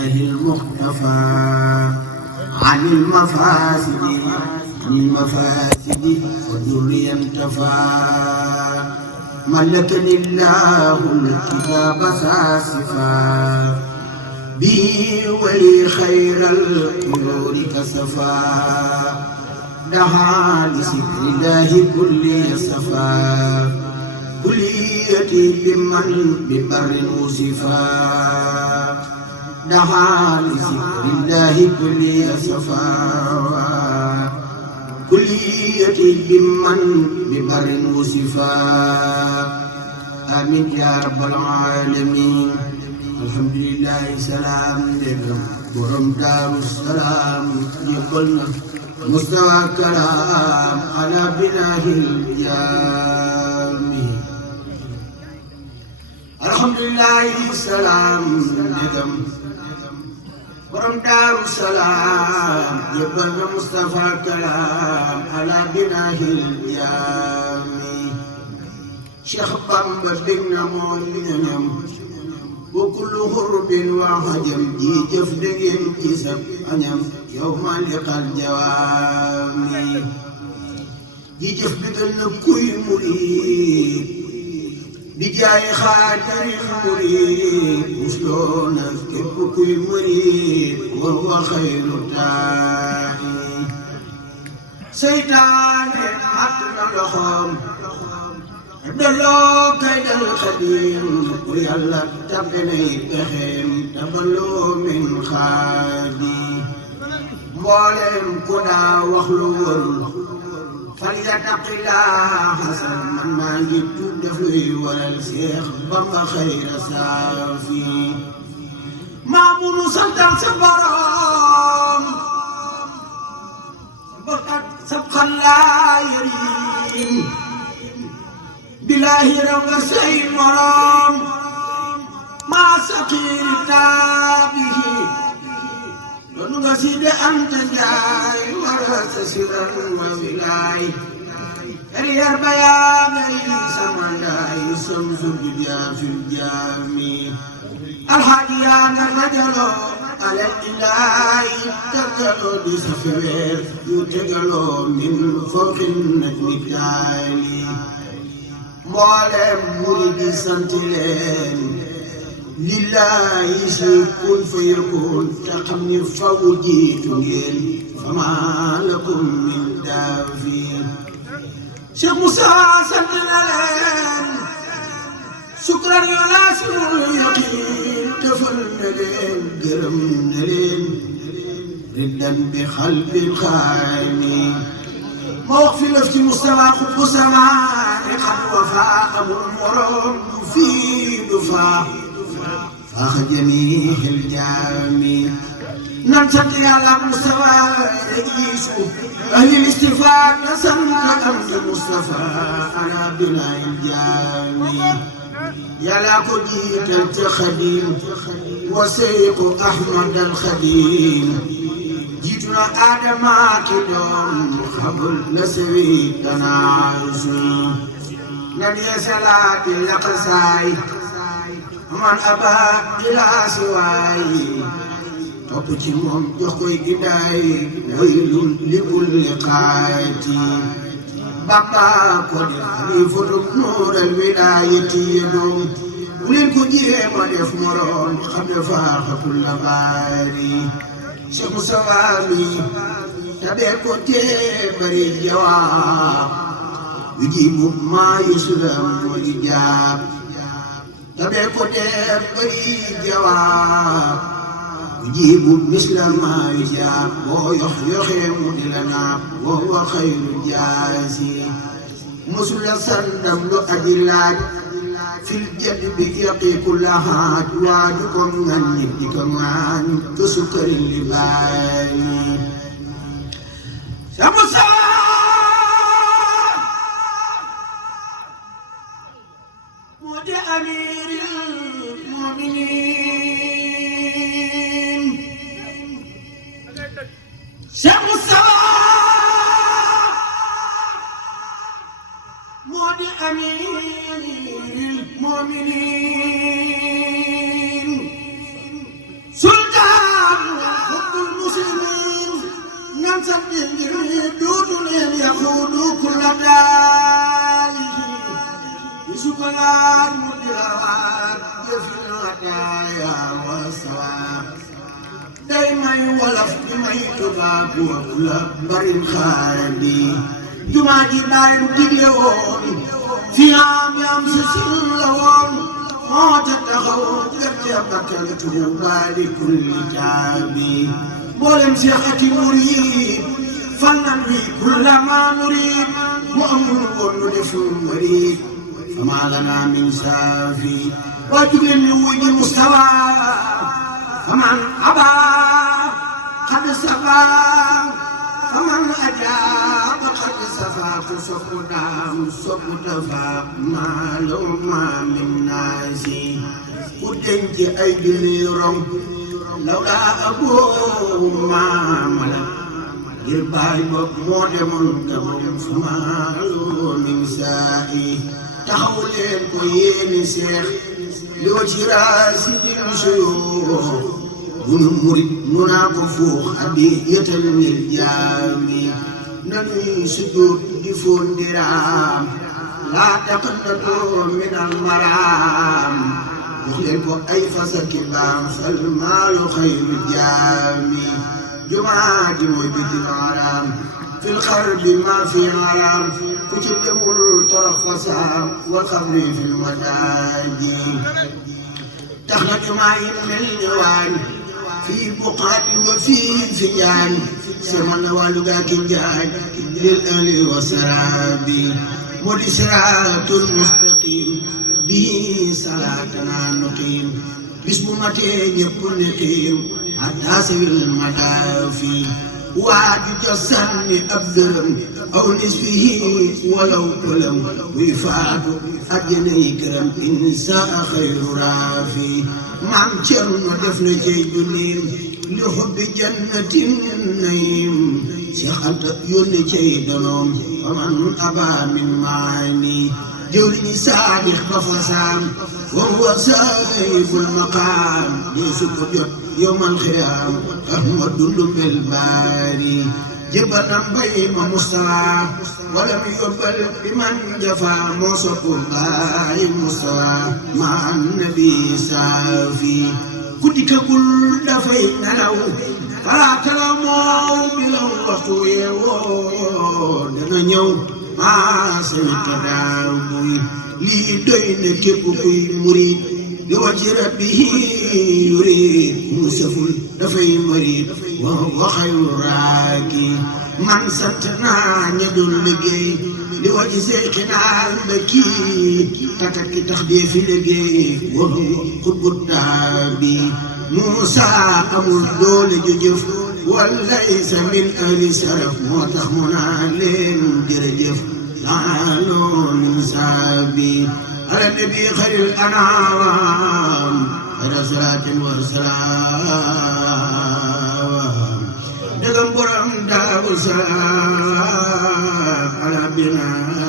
الله المختفى عن المفاسد وذري انتفى ملكني الله الكتاب ساسفا به ولي خير الأمور كسفا دعا لذكر الله كل يسفا كليتي بمن ببر وصفا دعا لذكر الله كل يسفا كليتي بمن ببر وصفا آمين يا رب العالمين الحمد لله سلام لكم ورم دار السلام يقولنا مستوى كلام على بناه الجامي الحمد لله سلام لكم ورم دار السلام يقولنا مستوى كلام على بناه الجامي شيخ بامبا دغنا مول وكل غرب وعجم جي جف دغين كسب أنيم يوم لقى الجوامي جي جف دغن كوي مريد بجاي خاطر مريد مسلونا كيف كوي مريد وهو خير الداعي سيدان حتى لهم دلو كيد الخديم ويلا تبني بهم تبلو من خادي مولم كنا وخلول فليتق الله حسن من ما يتوب دفوي ولا الشيخ بما خير سافي مامون سلطان سبرام سبق الله يريم بالله روى سيد مرام ما سقير تابه دون غسيد أنت جاي ورس سرا وولاي ريار بيان سمان جاي سمس الجديا في الجامي الحديان الرجل على الإله تجلو بسفر يتجلو من فوق النجم التالي mboolem murid yi sant leen lillaahi si kun fayakun te xam ni faw jiitu ngeen famaa lakum min daafi Cheikh Moussa sant na leen sukran yu laasimul yaqiin defal na leen gërëm na leen riddan bi xalbin xaaymi ما وقف لفتي مستوى خب سماء قد وفاء مرم يفيد فاخ جميع الجامي ننشط على مستوى رئيس أهل الاستفاء نسمك أمر مصطفى أنا بلا الجامي يا لا كجيت الخديم وسيق أحمد الخديم جيتنا آدم كدوم خبر نسوي تناعسي نبي صلاة الأقصاي من أبى إلى سواي توبتي موم جوكوي جداي ويل لكل قاتي بابا كودي خليفة نور الولاية يدوم ولين كجيه ما دف مرون خد فاق كل باري Cheikh Moussa mi tabe ko te bari jawab yujibu ma yuslam wa ijab tabe ko te bari jawab yujibu mislam ma ijab wa yuhyi mudlana wa huwa khairul jasi musul sandam lu ajilat fil jadb yaqi kullaha wajukum ngani dikaman kusukari libani Samusa mudi amiril mu'minin Samusa mudi amiril mu'minin Sultan كل داله بشكران مدرات في الهدايا والسلام دايما يولف بما يتباك وكل بر خالدي جمعة دايم تليون في عام يمسس اللون ما تتخو كرتبك التوبة لكل جابي بولم سيختي مريد فننوي كل ما نريد وأمر ونلف مريد فما لنا من سافي وجبل وجه مستوى فمن أبى قد سفى فمن أجاب قد سفى فسقنا معلوم من ناسي ودنك أيدي رم لولا أبو ما ملك يرباي بمود منكم فمعلوم من سائي تحولين كوين سيخ لوجه راسي الشيوخ ونمرد مناقفوخ أبية الجامي ننوي سجود دفون درام لا تقنطوا من المرام يخلق أي فسكبام فالمال خير الجامي جمعة وبيت العرام في الخرب ما في عرام كتب الطرف فسام والخبر في المداجي تخرج معي من الجوان في بقعة وفي فنجان سمعنا والدك جاي للأهل والسراب مولي صراط المستقيم به صلاتنا نقيم باسم متين يكون نقيم حتى سوي المدافي وعد جسني أبدرم أو نسفه ولو كلم وفاد أجني كرم إنساء خير رافي معم شرن ودفن جيدنين لحب جنة النعيم سيخلت يون جيدنهم ومن أبى من معاني جولي صالح بفسام وهو صاحب المقام يوسف يوم الخيام أحمد بالباري جبنا بين مستوى ولم يقبل بمن جفا موسف الله المستوى مع النبي سافي كدك كل دفين له فلا تلموا بالوقت دنا ñew ma sey tadawi li doy ne kep kuy murid li wajhi rabbihi yurid musaful dafay murid wa khayru raki man satna ñadul liggey li wajhi seykhina baki takaki taxdif liggey wa qutbu tabi musa amul dole jëf وليس من أهل سرف وتخمنا لين جرجف لعنون سابي على النبي خير الأنعام خير صلاة وسلام نغم برم داو سلام على بنا